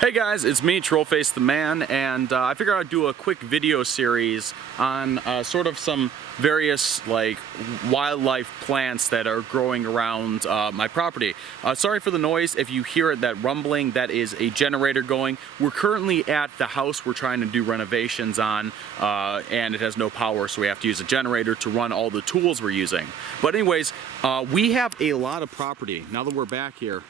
Hey guys, it's me, Trollface the Man, and I figured I'd do a quick video series on sort of some various like wildlife plants that are growing around my property. Sorry for the noise. If you hear that rumbling, that is a generator going. We're currently at the house we're trying to do renovations on, and it has no power, so we have to use a generator to run all the tools we're using. But anyways, we have a lot of property now that we're back here.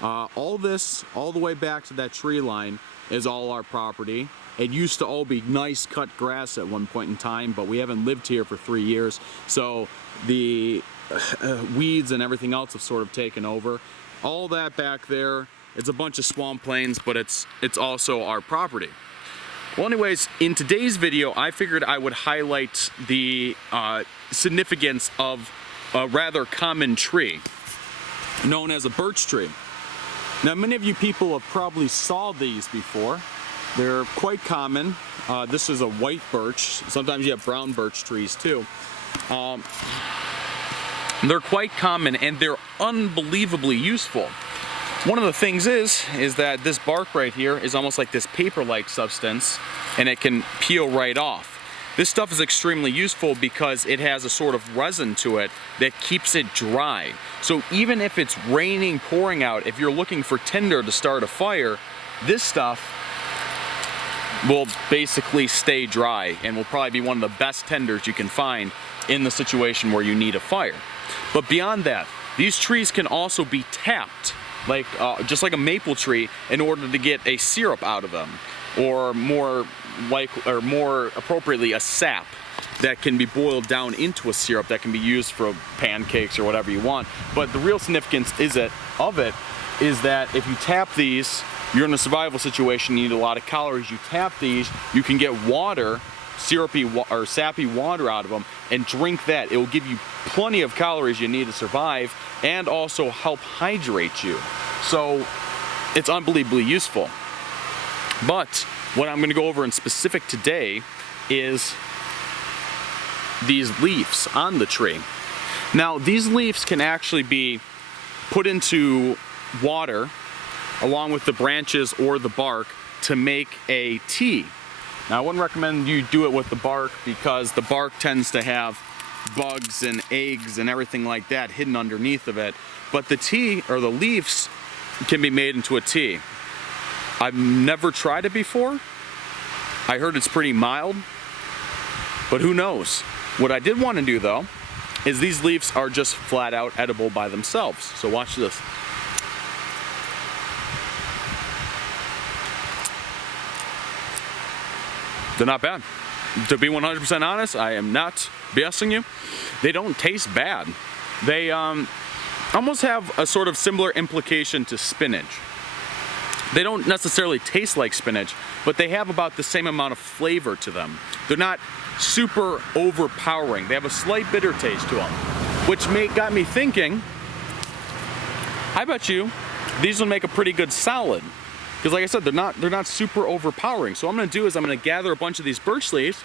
All this, all the way back to that tree line, is all our property. It used to all be nice cut grass at one point in time, but we haven't lived here for 3 years, so the weeds and everything else have sort of taken over. All that back there, it's a bunch of swamp plains, but it's also our property. Well, anyways, in today's video, I figured I would highlight the significance of a rather common tree known as a birch tree. Now, many of you people have probably saw these before. They're quite common. This is a white birch. Sometimes you have brown birch trees too. They're quite common and they're unbelievably useful. One of the things is that this bark right here is almost like this paper-like substance, and it can peel right off. This stuff is extremely useful because it has a sort of resin to it that keeps it dry. So even if it's raining, pouring out, if you're looking for tinder to start a fire, this stuff will basically stay dry and will probably be one of the best tenders you can find in the situation where you need a fire. But beyond that, these trees can also be tapped, like just like a maple tree, in order to get a syrup out of them, or more appropriately, a sap that can be boiled down into a syrup that can be used for pancakes or whatever you want. But the real significance of it is that if you tap these, you're in a survival situation, you need a lot of calories. You tap these, you can get water, syrupy or sappy water out of them, and drink that. It will give you plenty of calories you need to survive and also help hydrate you. So it's unbelievably useful. But what I'm going to go over in specific today is these leaves on the tree. Now, these leaves can actually be put into water along with the branches or the bark to make a tea. Now, I wouldn't recommend you do it with the bark because the bark tends to have bugs and eggs and everything like that hidden underneath of it. But the tea, or the leaves, can be made into a tea. I've never tried it before. I heard it's pretty mild, but who knows? What I did want to do though, is these leaves are just flat out edible by themselves. So watch this. They're not bad. To be 100% honest, I am not BSing you. They don't taste bad. They almost have a sort of similar implication to spinach. They don't necessarily taste like spinach, but they have about the same amount of flavor to them. They're not super overpowering. They have a slight bitter taste to them, which got me thinking, I bet you these will make a pretty good salad. Because like I said, they're not super overpowering. So what I'm gonna do is I'm gonna gather a bunch of these birch leaves.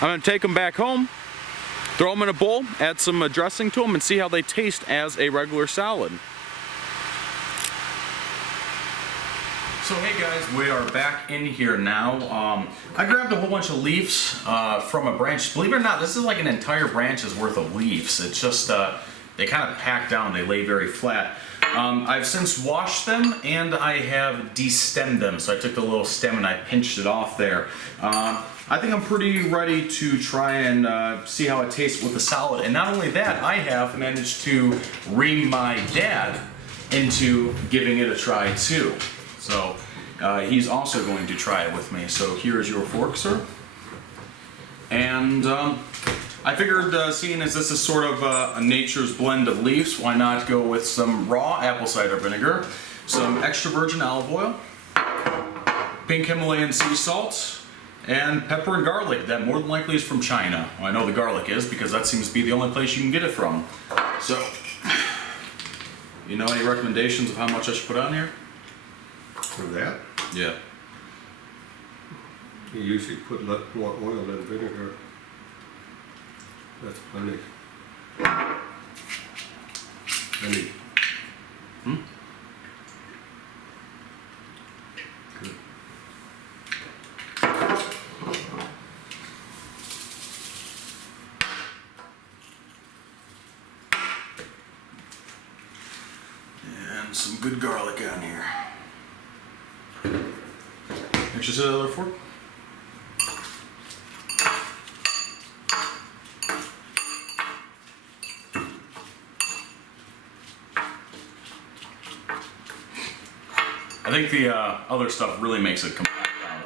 I'm gonna take them back home, throw them in a bowl, add some dressing to them, and see how they taste as a regular salad. So hey guys, we are back in here now. I grabbed a whole bunch of leaves from a branch. Believe it or not, this is like an entire branch's worth of leaves. It's just, they kind of pack down, they lay very flat. I've since washed them and I have destemmed them. So I took the little stem and I pinched it off there. I think I'm pretty ready to try and see how it tastes with the salad. And not only that, I have managed to ream my dad into giving it a try too. So he's also going to try it with me. So here's your fork, sir. And I figured, seeing as this is sort of a nature's blend of leaves, why not go with some raw apple cider vinegar, some extra virgin olive oil, pink Himalayan sea salt, and pepper and garlic. That more than likely is from China. Well, I know the garlic is because that seems to be the only place you can get it from. So, you know any recommendations of how much I should put on here? For that? Yeah. You usually put more oil than vinegar. That's plenty. Plenty. some good garlic on here. Actually, see that other fork? I think the other stuff really makes it compact down.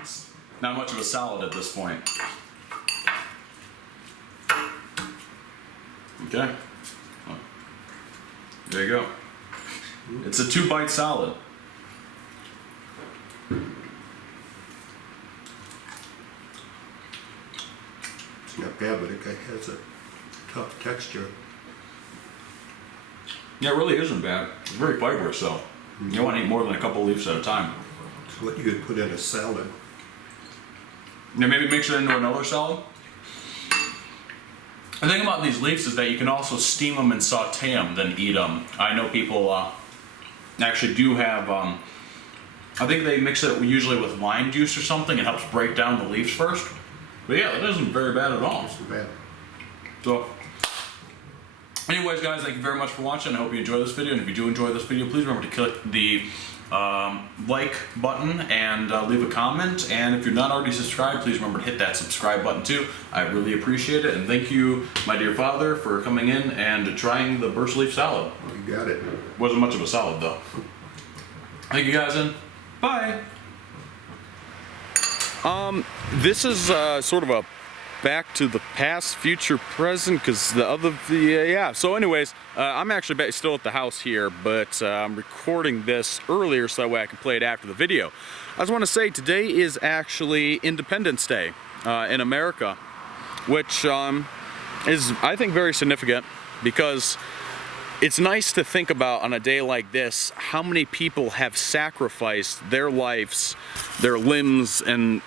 It's not much of a salad at this point. Okay. Well, there you go. It's a 2-bite salad. It's not bad, but it has a tough texture. Yeah, it really isn't bad. It's very fibrous, so you don't want to eat more than a couple leaves at a time. It's what you could put in a salad. Yeah, maybe mix it into another salad. The thing about these leaves is that you can also steam them and saute them, then eat them. I know people actually do have, I think they mix it usually with lime juice or something. It helps break down the leaves first. But yeah, that isn't very bad at all. It's not bad. So, anyways, guys, thank you very much for watching. I hope you enjoyed this video. And if you do enjoy this video, please remember to click the like button and leave a comment. And if you're not already subscribed, please remember to hit that subscribe button too. I really appreciate it. And thank you, my dear father, for coming in and trying the birch leaf salad. You got it. Wasn't much of a salad, though. Thank you, guys, and bye. This is sort of a back to the past, future, present, because yeah. So anyways, I'm actually still at the house here, but I'm recording this earlier so that way I can play it after the video. I just want to say today is actually Independence Day in America, which is, I think, very significant because it's nice to think about on a day like this how many people have sacrificed their lives, their limbs, and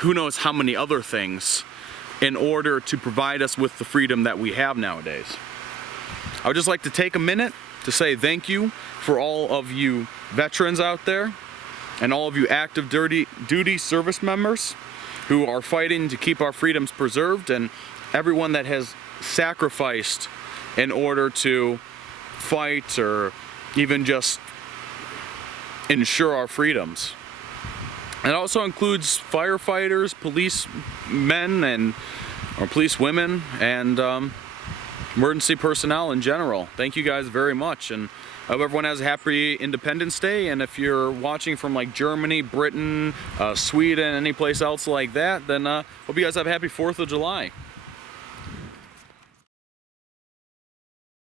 who knows how many other things in order to provide us with the freedom that we have nowadays. I would just like to take a minute to say thank you for all of you veterans out there and all of you active duty service members who are fighting to keep our freedoms preserved, and everyone that has sacrificed in order to fight or even just ensure our freedoms. It also includes firefighters, policemen, or police women, and emergency personnel in general. Thank you guys very much, and I hope everyone has a happy Independence Day. And if you're watching from like Germany, Britain, Sweden, any place else like that, then hope you guys have a happy 4th of July.